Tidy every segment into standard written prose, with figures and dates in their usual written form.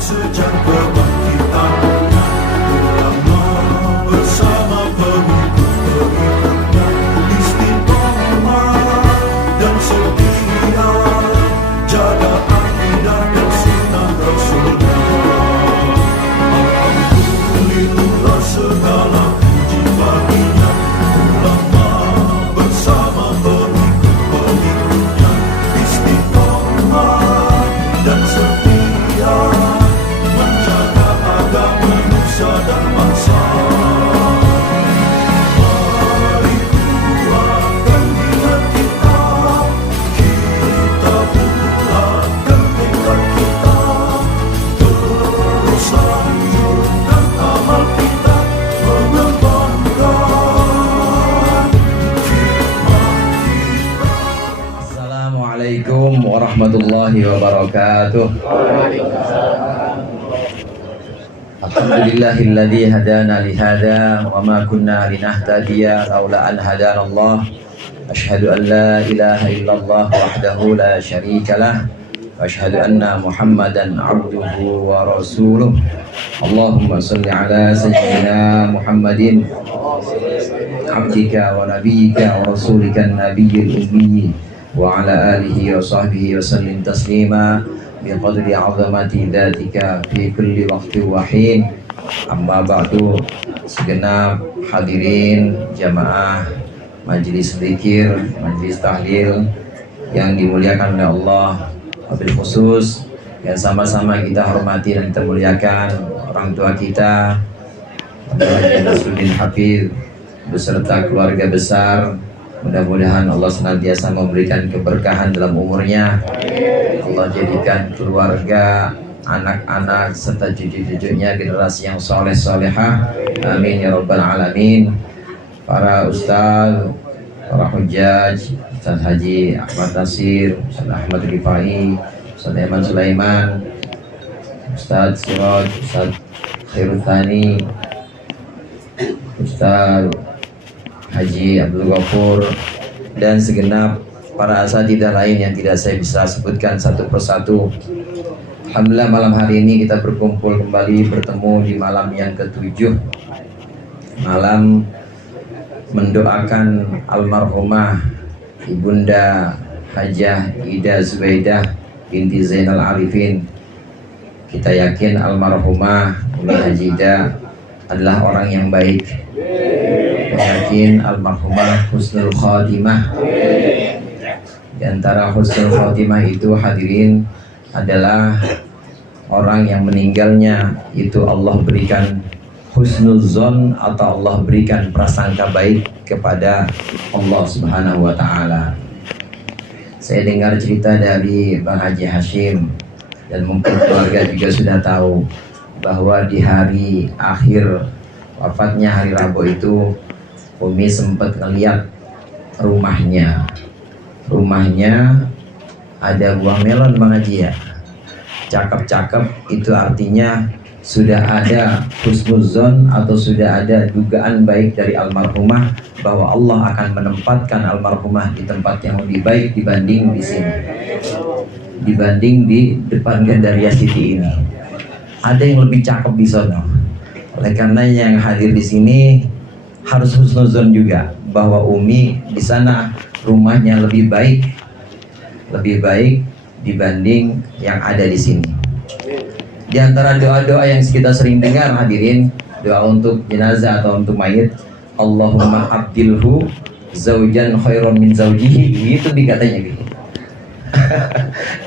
sejak kebangkitan ulama bersama pengikut-pengikutnya istiqomah dan setia jaga akidah dan sunnah Rasulnya. Alhamdulillah segala puji baginya, ulama bersama pengikut-pengikutnya istiqomah dan setia menjaga agama Nusa dan bangsa. Mari kuatkan niat kita, kita bulatkan tekad kita, terus lanjutkan amal kita, mengembangkan khidmat kita. Assalamualaikum warahmatullahi wabarakatuh. Alhamdulillahilladzi hadana lihada wa ma kunna linahtadiya laula an hadana Allah. Asyhadu an la ilaha illallah wahdahu la syarika lah wa asyhadu anna Muhammadan abduhu wa rasuluh. Allahumma shalli ala sayyidina Muhammadin abdika wa nabiyyika wa rasulika an-nabiyyil ummi wa ala alihi wa sahbihi wa sallim taslima biqadri azamati dzatika fi kulli waqti wa hin. Amma ba'du. Segenap hadirin jamaah majelis zikir, majelis tahlil yang dimuliakan oleh Allah, wabil khusus yang sama-sama kita hormati dan kita muliakan orang tua kita Nasruddin Hafidh beserta keluarga besar. Mudah-mudahan Allah senantiasa memberikan keberkahan dalam umurnya. Allah jadikan keluarga, anak-anak serta cucu-cucunya generasi yang soleh solehah. Amin ya rabbal alamin. Para ustaz, para hujjaj, Ustaz Haji Ahmad Nasir, Ustaz Ahmad Rifai, Ustaz Eman Sulaiman, Ustaz Siraj, Ustaz Khairul Thani, Ustaz Haji Abdul Ghafur, dan segenap para asatidzah lain yang tidak saya bisa sebutkan satu persatu. Alhamdulillah malam hari ini kita berkumpul kembali, bertemu di malam yang ke-7, malam mendoakan almarhumah Ibunda Hajah Ida Zubaidah binti Zainal Arifin. Kita yakin almarhumah Umi Haji Ida adalah orang yang baik. Yakin almarhumah husnul khatimah. Di antara husnul khatimah itu hadirin adalah orang yang meninggalnya itu Allah berikan husnuzon atau Allah berikan prasangka baik kepada Allah Subhanahu wa taala. Saya dengar cerita dari Bang Haji Hashim dan mungkin keluarga juga sudah tahu bahwa di hari akhir wafatnya hari Rabu itu Umi sempat ngeliat rumahnya ada buah melon Bang Haji ya, cakep-cakep. Itu artinya sudah ada husnuzon atau sudah ada dugaan baik dari almarhumah bahwa Allah akan menempatkan almarhumah di tempat yang lebih baik dibanding di sini, dibanding di depan Gandaria City ini. Ada yang lebih cakep di sana. Oleh karena yang hadir di sini harus husnuzon juga bahwa Umi di sana rumahnya lebih baik dibanding yang ada di sini. Di antara doa-doa yang kita sering dengar hadirin, doa untuk jenazah atau untuk mayit, Allahumma abdilhu zaujan khairan min zaujihi, itu dikatanya gitu.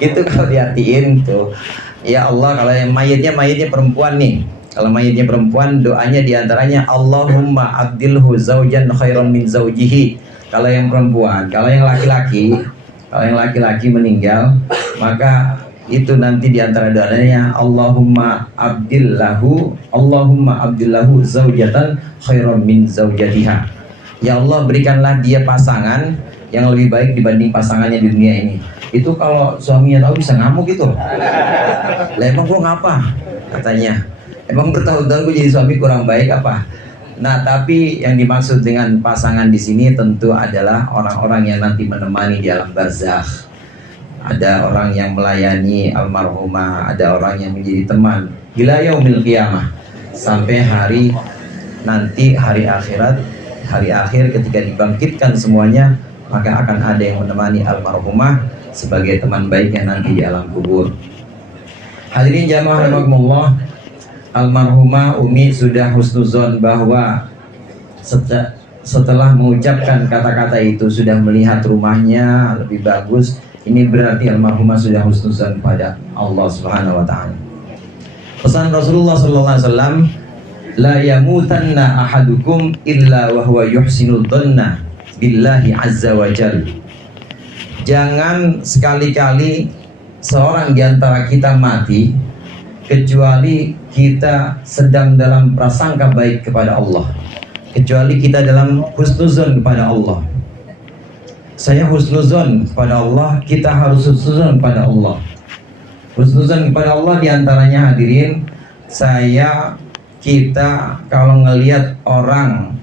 Itu kalau diartiin tuh, ya Allah, kalau yang mayitnya perempuan nih, kalau mayitnya perempuan doanya diantaranya Allahumma abdilhu zaujan khairan min zaujihi. Kalau yang perempuan, kalau yang laki-laki meninggal, maka itu nanti diantara doanya Allahumma abdillahu zaujatan khairan min zaujatiha. Ya Allah, berikanlah dia pasangan yang lebih baik dibanding pasangannya di dunia ini. Itu kalau suaminya tahu bisa ngamuk gitu. Lah emang gua ngapa? Katanya. Emang bertahun-tahun gue jadi suami kurang baik apa? Nah, tapi yang dimaksud dengan pasangan di sini tentu adalah orang-orang yang nanti menemani di alam barzakh. ada orang yang melayani almarhumah, ada orang yang menjadi teman ila yaumil qiyamah, sampai hari nanti, hari akhirat, hari akhir ketika dibangkitkan semuanya, maka akan ada yang menemani almarhumah sebagai teman baiknya nanti di alam kubur. Hadirin jamaah rahimakumullah, almarhumah Umi sudah husnuzon bahwa setelah mengucapkan kata-kata itu sudah melihat rumahnya lebih bagus. Ini berarti almarhumah sudah husnuzon pada Allah Subhanahu wa taala. Pesan Rasulullah sallallahu alaihi wasallam, la yamutanna ahadukum illa wa huwa yuhsinul dhanna billahi azza wa jal. Jangan sekali-kali seorang di antara kita mati kecuali kita sedang dalam prasangka baik kepada Allah, kecuali kita dalam husnuzon kepada Allah. Saya husnuzon kepada Allah, kita harus husnuzon kepada Allah. Husnuzon kepada Allah diantaranya hadirin, kita kalau ngelihat orang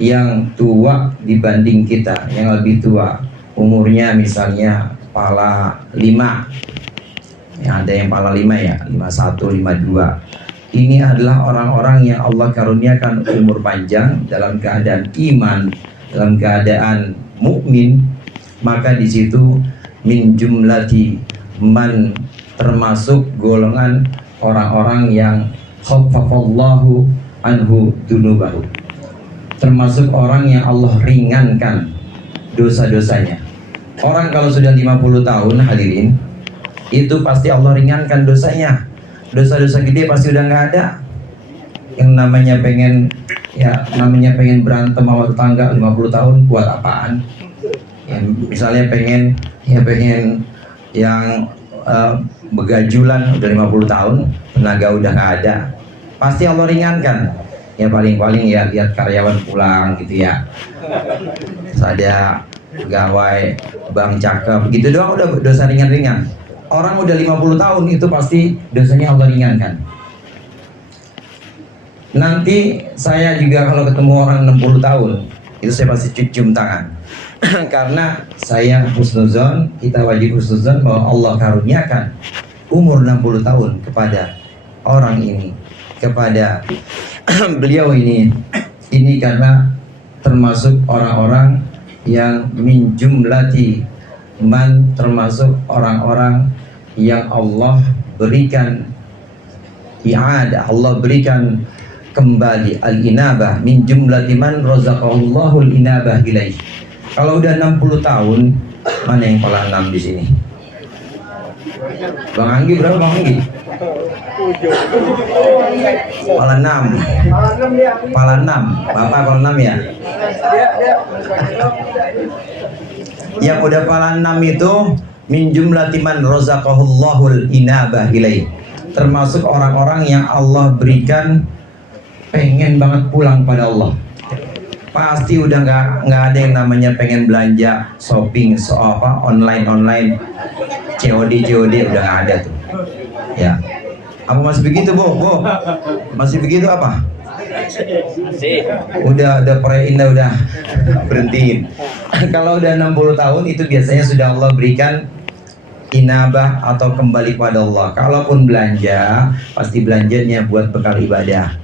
yang tua dibanding kita, yang lebih tua, umurnya misalnya pala 5, ya, ada yang pala 5 ya, 51, 52. Ini adalah orang-orang yang Allah karuniakan umur panjang dalam keadaan iman, dalam keadaan mukmin, maka di situ min jumlati man, termasuk golongan orang-orang yang khaffafallahu anhu dunubahu, termasuk orang yang Allah ringankan dosa-dosanya. Orang kalau sudah 50 tahun hadirin, itu pasti Allah ringankan dosanya. Dosa-dosa gede pasti udah nggak ada. Yang namanya pengen berantem sama tetangga 50 tahun buat apaan? Ya, misalnya pengen yang begajulan udah 50 tahun, tenaga udah nggak ada, pasti Allah ringankan. Ya paling-paling ya lihat karyawan pulang gitu ya, terus ada pegawai bank cakep gitu doang udah dosa ringan-ringan. Orang udah 50 tahun itu pasti dosanya Allah ringankan. Nanti saya juga kalau ketemu orang 60 tahun itu saya pasti cium tangan. Karena saya husnuzon, kita wajib husnuzon bahwa Allah karuniakan umur 60 tahun kepada orang ini, kepada beliau ini karena termasuk orang-orang yang min jumlati man, termasuk orang-orang yang Allah berikan i'adah, Allah berikan kembali al-inabah, min jumlati man razaqallahu al-inabah ilaih. Kalau udah 60 tahun, mana yang pala 6 di sini? Bang Anggi berapa Bang Anggi? Pala 6. Pala 6. Bapak pala 6 ya? Yang udah pala 6 itu min jumlati man razaqahullahul inabah ilaih. Termasuk orang-orang yang Allah berikan pengen banget pulang pada Allah. Pasti udah nggak ada yang namanya pengen belanja shopping online COD udah nggak ada tuh ya. Apa masih begitu Bu? Masih begitu apa? Udah preindah udah berhentiin. Kalau udah 60 tahun itu biasanya sudah Allah berikan inabah atau kembali pada Allah. Kalaupun belanja pasti belanjanya buat bekal ibadah.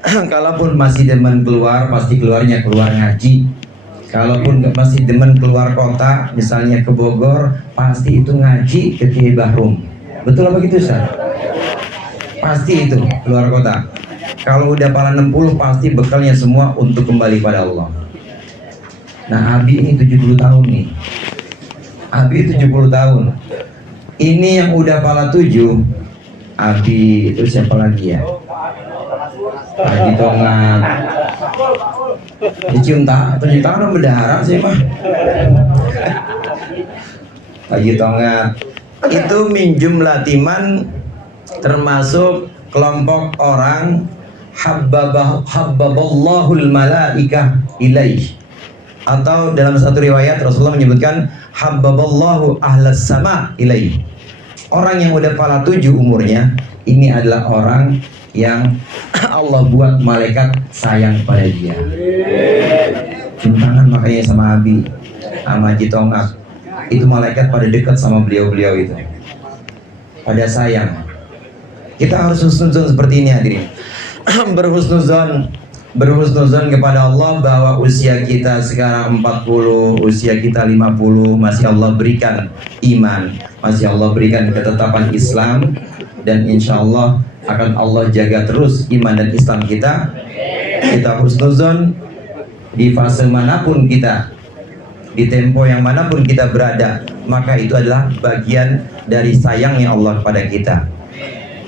Kalaupun masih demen keluar, pasti keluarnya keluar ngaji. Kalaupun masih demen keluar kota, misalnya ke Bogor, pasti itu ngaji ke Kiai Bahrum. Betul apa gitu Ustaz? Pasti itu keluar kota. Kalau udah pala 60 pasti bekalnya semua untuk kembali pada Allah. Nah Abi ini 70 tahun nih. Abi 70 tahun. Ini yang udah pala 7, Abi itu siapa lagi ya? Haji Tongat. Dicium tangan bendahara sih mah. Haji Tongat itu min jumlatiman, termasuk kelompok orang habbaballahul malaikah ilaih, atau dalam satu riwayat Rasulullah menyebutkan habbaballahu ahlas sama ilaih. Orang yang udah pala 7 umurnya ini adalah orang yang Allah buat malaikat sayang pada dia. Cium tangan makanya sama Abi, sama Haji Tongat. itu malaikat pada dekat sama beliau-beliau itu, pada sayang. Kita harus husnuzon seperti ini hadirin. Berhusnuzon kepada Allah bahwa usia kita sekarang 40, usia kita 50, masih Allah berikan iman, masih Allah berikan ketetapan Islam, dan insya Allah akan Allah jaga terus iman dan Islam kita. Kita husnuzon di fase manapun kita, di tempo yang manapun kita berada, maka itu adalah bagian dari sayangnya Allah kepada kita.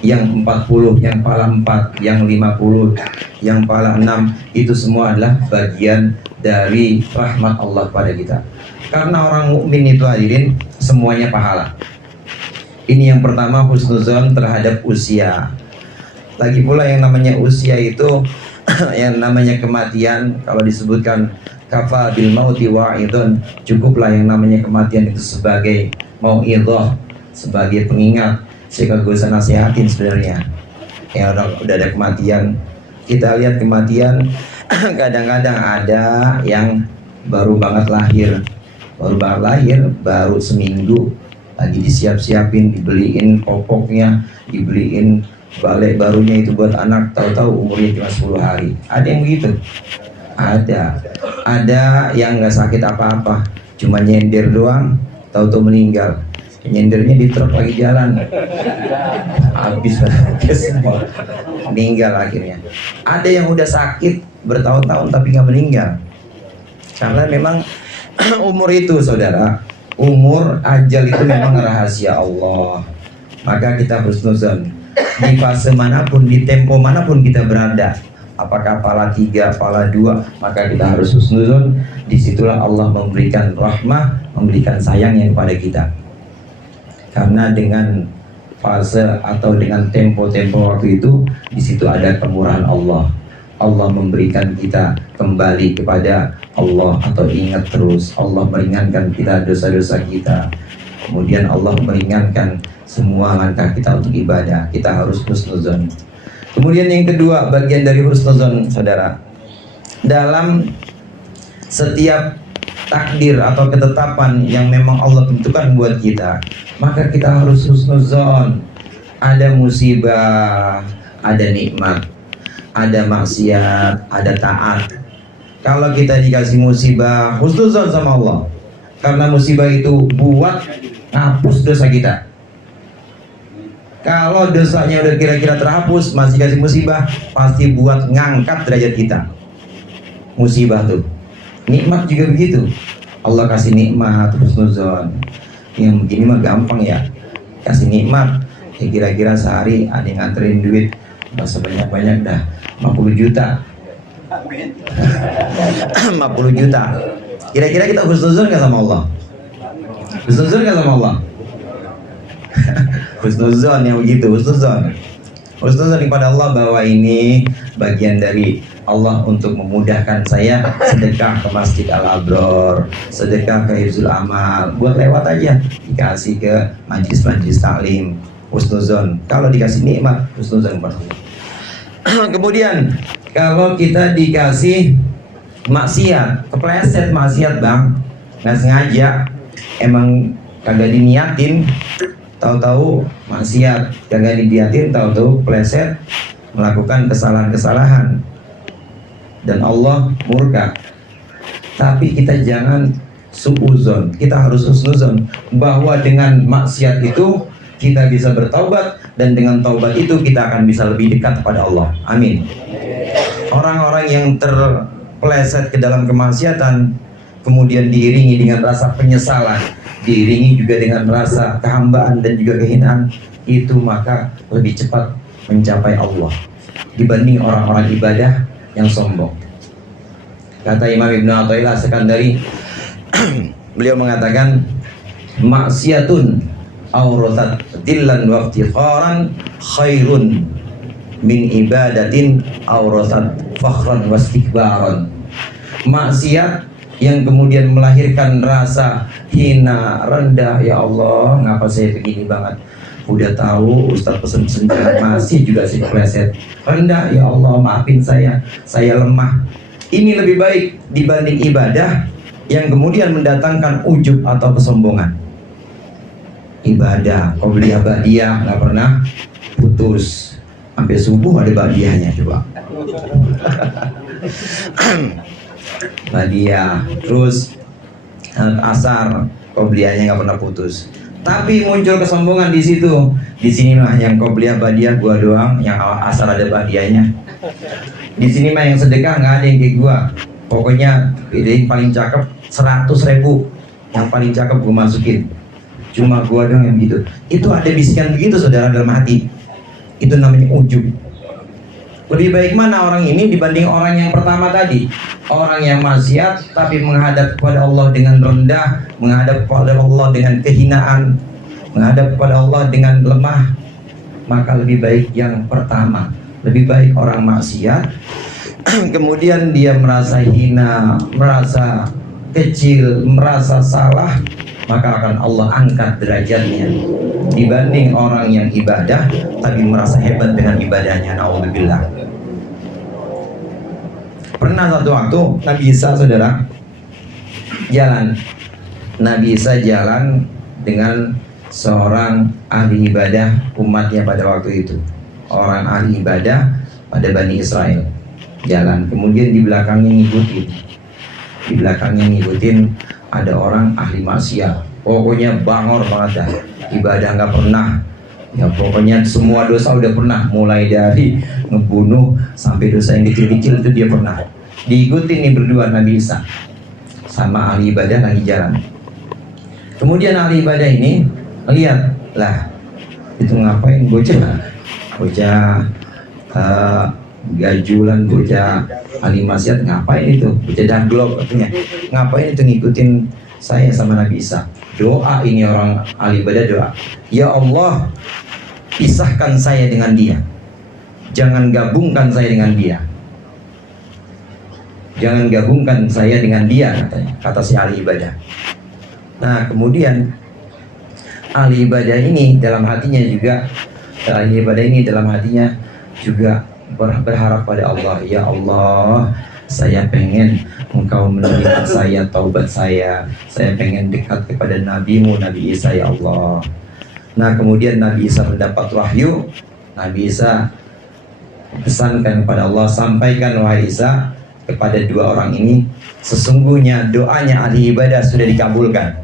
Yang 40, yang pahala 4, yang 50, yang pahala 6, itu semua adalah bagian dari rahmat Allah pada kita. Karena orang mukmin itu hadirin semuanya pahala. Ini yang pertama, husnuzon terhadap usia. Lagi pula yang namanya usia itu yang namanya kematian, kalau disebutkan kafa bil mauti wa'idun, cukuplah yang namanya kematian itu sebagai mau'idhah, sebagai pengingat. Saya gak usah nasihatin sebenarnya. Ya udah ada kematian. Kita lihat kematian kadang-kadang ada yang baru banget lahir, baru seminggu lagi disiap-siapin, dibeliin popoknya, dibeliin balai barunya itu buat anak, tahu-tahu umurnya cuma 10 hari. Ada yang begitu. Ada yang nggak sakit apa-apa, cuma nyender doang, tahu-tahu meninggal. Nyendernya di truk lagi jalan, habis semua, meninggal akhirnya. Ada yang udah sakit bertahun-tahun tapi nggak meninggal, karena memang umur itu saudara, umur ajal itu memang rahasia Allah. Maka kita husnuzon di fase manapun, di tempo manapun kita berada, apakah pala 3, pala 2, maka kita harus husnuzon. Disitulah Allah memberikan rahmah, memberikan sayangnya kepada kita. Karena dengan fase atau dengan tempo-tempo waktu itu, di situ ada kemurahan Allah. Allah memberikan kita kembali kepada Allah, atau ingat terus Allah meringankan kita dosa-dosa kita. Kemudian Allah meringankan semua langkah kita untuk ibadah. Kita harus husnuzon. Kemudian yang kedua, bagian dari husnuzon saudara, dalam setiap takdir atau ketetapan yang memang Allah tentukan buat kita, maka kita harus husnuzon. Ada musibah, ada nikmat, ada maksiat, ada taat. Kalau kita dikasih musibah, husnuzon sama Allah, karena musibah itu buat ngapus dosa kita. Kalau dosanya udah kira-kira terhapus, masih kasih musibah, pasti buat ngangkat derajat kita. Musibah tuh. Nikmat juga begitu. Allah kasih nikmat, husnuzon. Yang begini mah gampang ya, kasih nikmat ya, kira-kira sehari ada yang nganterin duit sebanyak-banyak dah 50 juta. 50 juta. Kira-kira kita husnuzon gak sama Allah? Husnuzon gak sama Allah? Husnuzon yang begitu, husnuzon kepada Allah bahwa ini bagian dari Allah untuk memudahkan saya sedekah ke Masjid Al-Abror, sedekah ke Hifzul Amal, buat lewat aja, dikasih ke majlis-majlis taklim, husnuzon. Kalau dikasih nikmat, husnuzon kepada Allah. Kemudian kalau kita dikasih maksiat, kepleset maksiat bang, nggak sengaja, emang kagak diniatin, tahu-tahu maksiat, kagak diniatin, tahu-tahu pleset melakukan kesalahan-kesalahan dan Allah murka. Tapi kita jangan suuzon, kita harus husnuzon bahwa dengan maksiat itu kita bisa bertaubat, dan dengan taubat itu kita akan bisa lebih dekat kepada Allah. Amin. Orang-orang yang terpeleset ke dalam kemaksiatan kemudian diiringi dengan rasa penyesalan, diiringi juga dengan rasa kehambaan dan juga kehinaan, itu maka lebih cepat mencapai Allah dibanding orang-orang ibadah yang sombong. Kata Imam Ibnu Athaillah Sekandari, beliau mengatakan, maksiatun awrathat dillan wa iftikharan khairun min ibadatin awrathat fakhran wa istikbaran. Maksiat yang kemudian melahirkan rasa hina, rendah, ya Allah, ngapa saya begini banget, udah tahu Ustaz pesen-pesen masih juga sih kepleset, rendah, ya Allah maafin saya lemah. Ini lebih baik dibanding ibadah yang kemudian mendatangkan ujub atau kesombongan. Ibadah qobliyah ba'diyah nggak pernah putus, sampai subuh ada ba'diyahnya coba. Ba'diyah, terus asar qobliyahnya nggak pernah putus. Tapi muncul kesombongan di situ. Di sini mah yang qobliyah ba'diyah gua doang, yang asar ada ba'diyahnya. Di sini mah yang sedekah nggak ada yang kayak gua. Pokoknya yang paling cakep 100.000, yang paling cakep gua masukin. Cuma gua doang yang gitu. Itu ada bisikan begitu saudara dalam hati. Itu namanya ujub. Lebih baik mana orang ini dibanding orang yang pertama tadi? Orang yang maksiat tapi menghadap kepada Allah dengan rendah, menghadap kepada Allah dengan kehinaan, menghadap kepada Allah dengan lemah. Maka lebih baik yang pertama. Lebih baik orang maksiat kemudian dia merasa hina, merasa kecil, merasa salah, maka akan Allah angkat derajatnya dibanding orang yang ibadah tapi merasa hebat dengan ibadahnya. Na'udzubillah. Pernah satu waktu Nabi Isa saudara jalan, Nabi Isa jalan dengan seorang ahli ibadah umatnya pada waktu itu, orang ahli ibadah pada Bani Israel. Jalan, kemudian di belakangnya ngikutin ada orang ahli maksiat, pokoknya bangor banget dah, ibadah nggak pernah, ya pokoknya semua dosa udah pernah, mulai dari ngebunuh sampai dosa yang kecil-kecil itu dia pernah. Diikutin nih berdua Nabi Isa sama ahli ibadah lagi jalan. Kemudian ahli ibadah ini lihat, lah itu ngapain bocah gajulan, bocah ahli maksiat ngapain itu, bocah daglok katanya, ngapain itu ngikutin saya sama Nabi Isa. Doa ini orang ahli ibadah doa, ya Allah pisahkan saya dengan dia, jangan gabungkan saya dengan dia, jangan gabungkan saya dengan dia, katanya, kata si ahli ibadah. Nah kemudian ahli ibadah ini dalam hatinya juga berharap pada Allah, ya Allah saya pengen engkau menerima saya, taubat saya pengen dekat kepada nabimu Nabi Isa ya Allah. Nah kemudian Nabi Isa mendapat wahyu, Nabi Isa pesankan kepada Allah, sampaikan wahai Isa kepada dua orang ini, sesungguhnya doanya ahli ibadah sudah dikabulkan.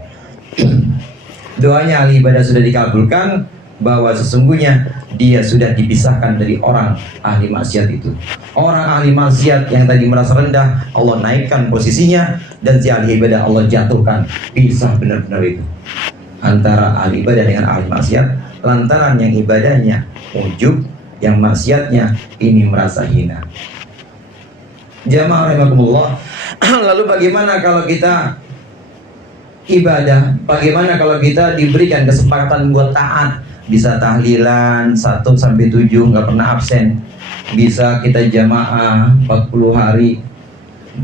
Doanya ahli ibadah sudah dikabulkan, bahwa sesungguhnya dia sudah dipisahkan dari orang ahli maksiat itu. Orang ahli maksiat yang tadi merasa rendah, Allah naikkan posisinya, dan si ahli ibadah Allah jatuhkan. Pisah benar-benar itu antara ahli ibadah dengan ahli maksiat, lantaran yang ibadahnya ujub, yang maksiatnya ini merasa hina. Jamaah rahimakumullah. Lalu bagaimana kalau kita ibadah? Bagaimana kalau kita diberikan kesempatan buat taat? Bisa tahlilan 1-7 nggak pernah absen, bisa kita jamaah 40 hari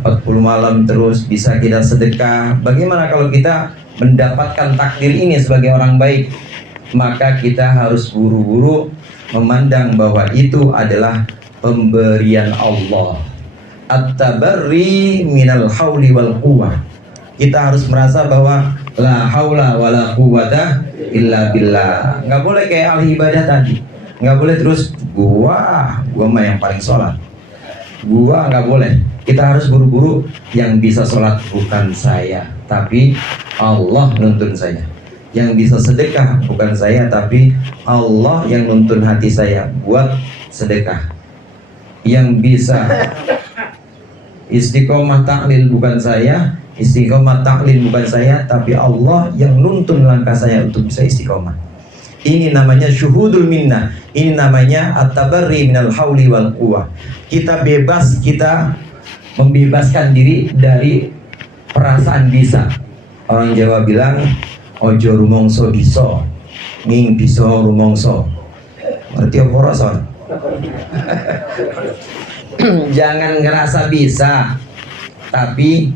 40 malam terus, bisa kita sedekah. Bagaimana kalau kita mendapatkan takdir ini sebagai orang baik? Maka kita harus buru-buru memandang bahwa itu adalah pemberian Allah. At-tabarri minal hauli wal quwwah. Kita harus merasa bahwa la haula wala quwwata illa billah. Nggak boleh kayak ahli ibadah tadi, nggak boleh terus gua mah yang paling sholat, gua nggak boleh. Kita harus buru-buru, yang bisa sholat bukan saya tapi Allah nuntun saya, yang bisa sedekah bukan saya tapi Allah yang nuntun hati saya buat sedekah, yang bisa istiqomah taklil bukan saya, istiqomah taklil bukan saya tapi Allah yang nuntun langkah saya untuk bisa istiqomah. Ini namanya syuhudul minnah, ini namanya at-tabarri minal hauli wal quwwah. Kita bebas, kita membebaskan diri dari perasaan bisa. Orang Jawa bilang ojo rumongso bisa, ning bisa rumongso. Ngerti apa rason? Jangan ngerasa bisa, tapi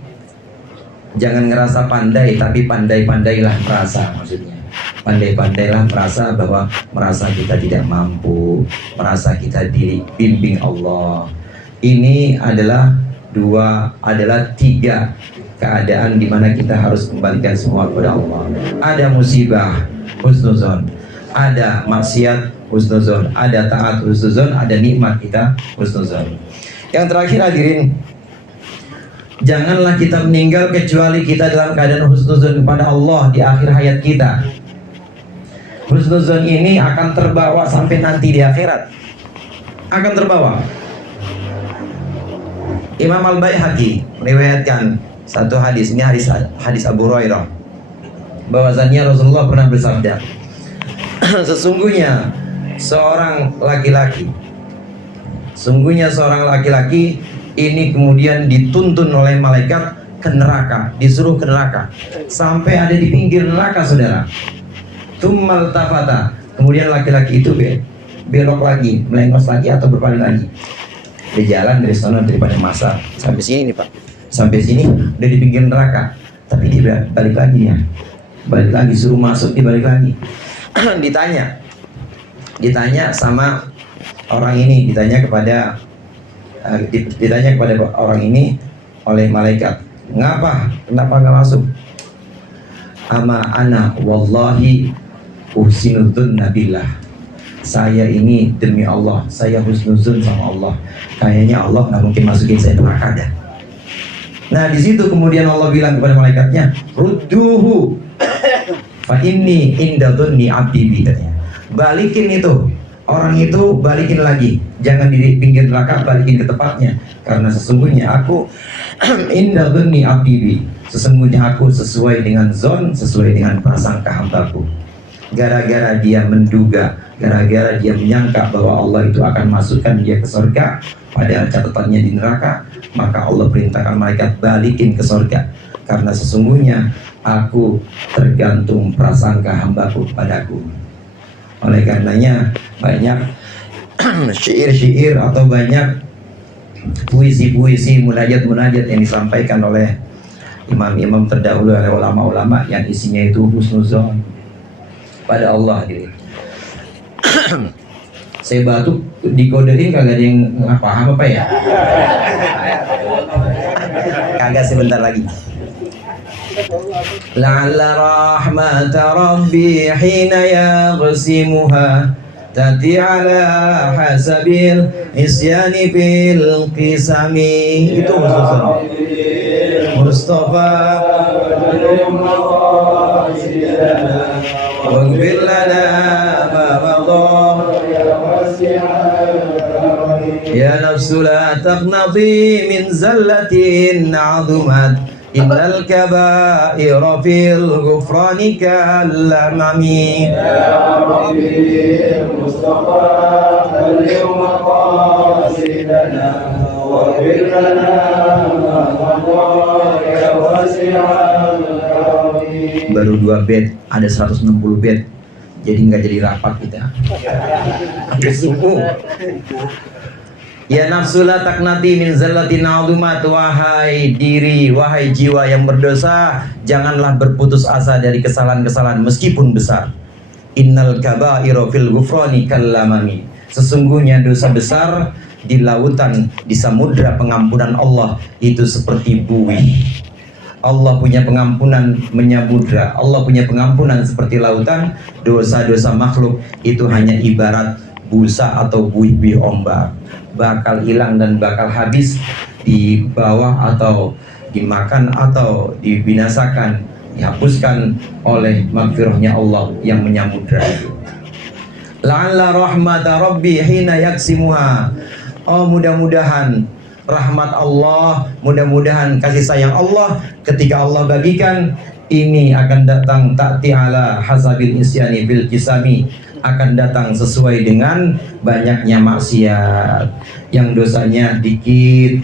jangan ngerasa pandai, tapi pandai-pandailah merasa. Maksudnya pandai-pandailah merasa bahwa merasa kita tidak mampu, merasa kita dibimbing Allah. Ini adalah tiga keadaan di mana kita harus kembalikan semua kepada Allah. Ada musibah, husnuzon. Ada maksiat, husnuzon. Ada taat, husnuzon. Ada nikmat, kita husnuzon. Yang terakhir hadirin, janganlah kita meninggal kecuali kita dalam keadaan husnuzon kepada Allah di akhir hayat kita. Husnuzon ini akan terbawa sampai nanti di akhirat. Akan terbawa. Imam Al-Baihaqi meriwayatkan satu hadis, ini hadis Abu Hurairah, bahwasanya Rasulullah pernah bersabda, sesungguhnya seorang laki-laki ini kemudian dituntun oleh malaikat ke neraka, disuruh ke neraka sampai ada di pinggir neraka, saudara. Tsummal tafata, kemudian laki-laki itu belok lagi, melengos lagi atau berpaling lagi. Dia jalan dari sana daripada masa sampai sini nih Pak, sampai sini udah di pinggir neraka, tapi dia balik lagi ya, balik lagi, suruh masuk dia balik lagi. ditanya sama orang ini, ditanya kepada orang ini oleh malaikat, kenapa nggak masuk? Ama ana wallahi uhsinudzun nabillah, saya ini demi Allah, saya husnuzun sama Allah, kayaknya Allah nggak mungkin masukin saya neraka dah. Nah di situ kemudian Allah bilang kepada malaikatnya, rudduhu fa inni inda dzunni abdi bi, katanya, balikin itu orang itu, balikin lagi, jangan di pinggir neraka, balikin ke tempatnya, karena sesungguhnya aku inda dzunni abdi bi, sesungguhnya aku sesuai dengan zon, sesuai dengan prasangka hambaku. Gara-gara dia menduga, gara-gara dia menyangka bahwa Allah itu akan masukkan dia ke surga, padahal catatannya di neraka, maka Allah perintahkan malaikat balikin ke surga, karena sesungguhnya aku tergantung prasangka hambaku kepadaku. Oleh karenanya banyak syair-syair atau banyak puisi-puisi, munajat-munajat yang disampaikan oleh imam-imam terdahulu, oleh ulama-ulama, yang isinya itu husnuzon pada Allah gitu. Saya batuk dikodein kagak ada yang nggak paham apa ya? Kagak, sebentar lagi. La'alla rahmata rabbi hina yaghsimuha tati ala hasabil isyani bil qisami. Itu Mustafa waghfir lana ma madha ya nafsu la taqnati min zallatin 'azumat innal kaba'ira fil ghufrani kallamami. Ya Rabbi Mustafa al-yawm qasidana waghfir lana ma madha ya wasi'al karim. Baru 2 bait, ada 160 bait, jadi nggak jadi rapat kita. Hampir subuh. Ya nafsu la taqnati min zallatin 'azumat, wahai diri, wahai jiwa yang berdosa, janganlah berputus asa dari kesalahan-kesalahan meskipun besar. Innal kaba'ira fil ghufrani kallamami, sesungguhnya dosa besar di lautan, di samudra pengampunan Allah itu seperti buih. Allah punya pengampunan menyamudra, Allah punya pengampunan seperti lautan. Dosa-dosa makhluk itu hanya ibarat busa atau buih-buih ombak, bakal hilang dan bakal habis di bawah, atau dimakan atau dibinasakan, dihapuskan oleh magfirahnya Allah yang menyamudra itu. La'alla rahmata rabbi hina yaksimuha, oh mudah-mudahan rahmat Allah, mudah-mudahan kasih sayang Allah ketika Allah bagikan ini akan datang ta'ti ala hasabil isyani bil kisami, akan datang sesuai dengan banyaknya maksiat. Yang dosanya dikit,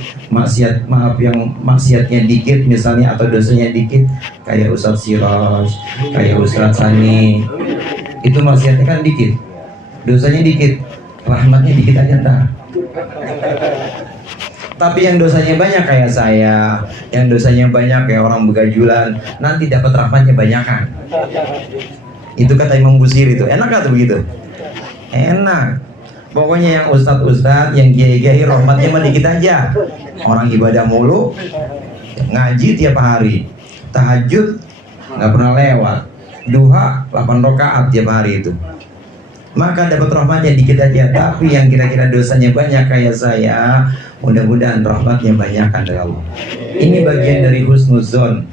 yang maksiatnya dikit misalnya, atau dosanya dikit, kayak Ustadz Siraj, kayak Ustadz Sani, itu maksiatnya kan dikit, dosanya dikit, rahmatnya dikit aja ntar. Tapi yang dosanya banyak kayak saya, yang dosanya banyak kayak orang begajulan, nanti dapat rahmatnya banyakan. Itu kata Imam Busiri itu. Enak gak tuh begitu? Enak. Pokoknya yang ustadz-ustadz, yang kiai-kiai, rahmatnya mah dikit aja. Orang ibadah mulu, ngaji tiap hari, tahajud nggak pernah lewat, duha 8 rakaat tiap hari itu, maka dapat rahmatnya dikit aja. Tapi yang kira-kira dosanya banyak kayak saya, mudah-mudahan rahmatnya banyakkan dari Allah. Ini bagian dari husnuzon.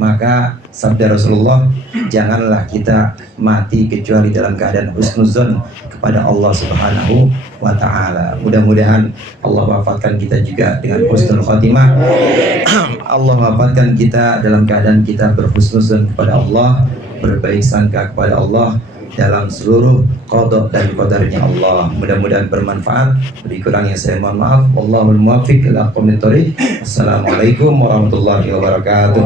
Maka sabda Rasulullah, janganlah kita mati kecuali dalam keadaan husnuzon kepada Allah Subhanahu wa ta'ala. Mudah-mudahan Allah wafatkan kita juga dengan husnul khotimah. Allah wafatkan kita dalam keadaan kita berhusnuzon kepada Allah, berbaik sangka kepada Allah dalam seluruh qada dan qadarnya Allah. Mudah-mudahan bermanfaat. Lebih kurang yang saya mohon maaf. Wallahul muwaffiq ila aqwamit thoriq. Assalamualaikum warahmatullahi wabarakatuh.